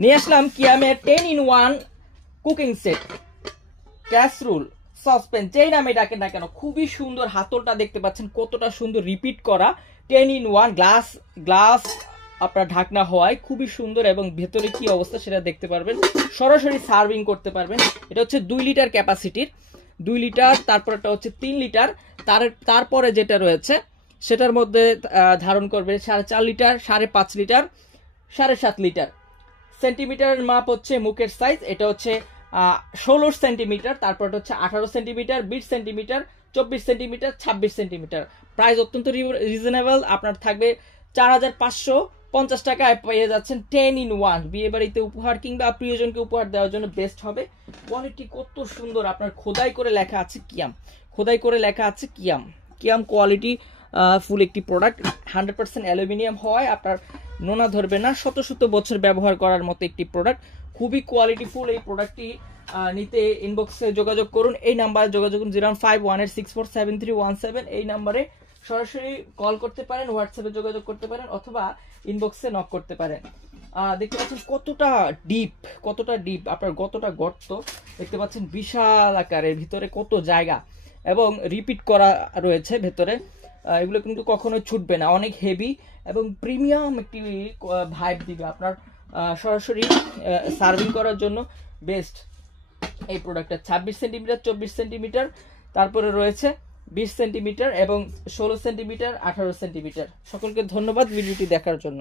নিয়ে আসলাম কিয়ামের 10-in-1 cooking set, casserole, saucepan, যেই নামে ডাকেন না কেন, খুবই সুন্দর। হাতলটা দেখতে পাচ্ছেন কতটা সুন্দর, রিপিট করা 10-in-1 গ্লাস আপনার ঢাকনা হওয়ায় খুবই সুন্দর, এবং ভেতরে কি অবস্থা সেটা দেখতে পারবেন। সরাসরি সার্ভিং করতে পারবেন। এটা হচ্ছে 2 লিটার ক্যাপাসিটির, 2 লিটার, তারপরটা হচ্ছে 3 লিটার, তারপরে যেটা রয়েছে সেটার মধ্যে ধারণ করবে 4.5 লিটার, 5.5 লিটার, 7.5 লিটার। সেন্টিমিটারের মাপ হচ্ছে মুখের সাইজ, এটা হচ্ছে 16 সেন্টিমিটার, তারপরটা হচ্ছে 18 centimetre, 20 centimetre, 24 centimetre, 26 centimetre. Price অত্যন্ত রিজনেবল, আপনার থাকবে 4,550 টাকায় পেয়ে যাচ্ছেন 10-in-1। বিয়ে বাড়িতে উপহার কিংবা প্রিয়জনকে উপহার দেওয়ার জন্য বেস্ট হবে। কোয়ালিটি কত সুন্দর, আপনার খোদাই করে লেখা আছে কিয়াম, খোদাই করে লেখা আছে কিয়াম। কিয়াম কোয়ালিটি ফুল একটি প্রোডাক্ট, 100% অ্যালুমিনিয়াম হওয়ায় আপনার নোনা ধরবে না, শত শত বছর ব্যবহার করার মতো একটি প্রোডাক্ট, খুবই কোয়ালিটিফুল। এই প্রোডাক্টটি নিতে ইনবক্সে যোগাযোগ করুন, এই নাম্বারে যোগাযোগ করুন 01518647317। এই নাম্বারে সরাসরি কল করতে পারেন, হোয়াটসঅ্যাপে যোগাযোগ করতে পারেন, অথবা ইনবক্সে নক করতে পারেন। দেখতে পাচ্ছেন কতটা ডিপ, আপনার কতটা গর্ত দেখতে পাচ্ছেন, বিশাল আকারের, ভিতরে কত জায়গা, এবং রিপিট করা রয়েছে ভেতরে। এগুলো কিন্তু কখনো ছুটবে না, অনেক হেভি এবং প্রিমিয়াম একটি ভাইব দিবে আপনার, সরাসরি সার্ভিং করার জন্য বেস্ট এই প্রোডাক্টটা। 26 সেন্টিমিটার, 24 সেন্টিমিটার, তারপরে রয়েছে 20 সেন্টিমিটার এবং 16 সেন্টিমিটার, 18 সেন্টিমিটার। সকলকে ধন্যবাদ ভিডিওটি দেখার জন্য।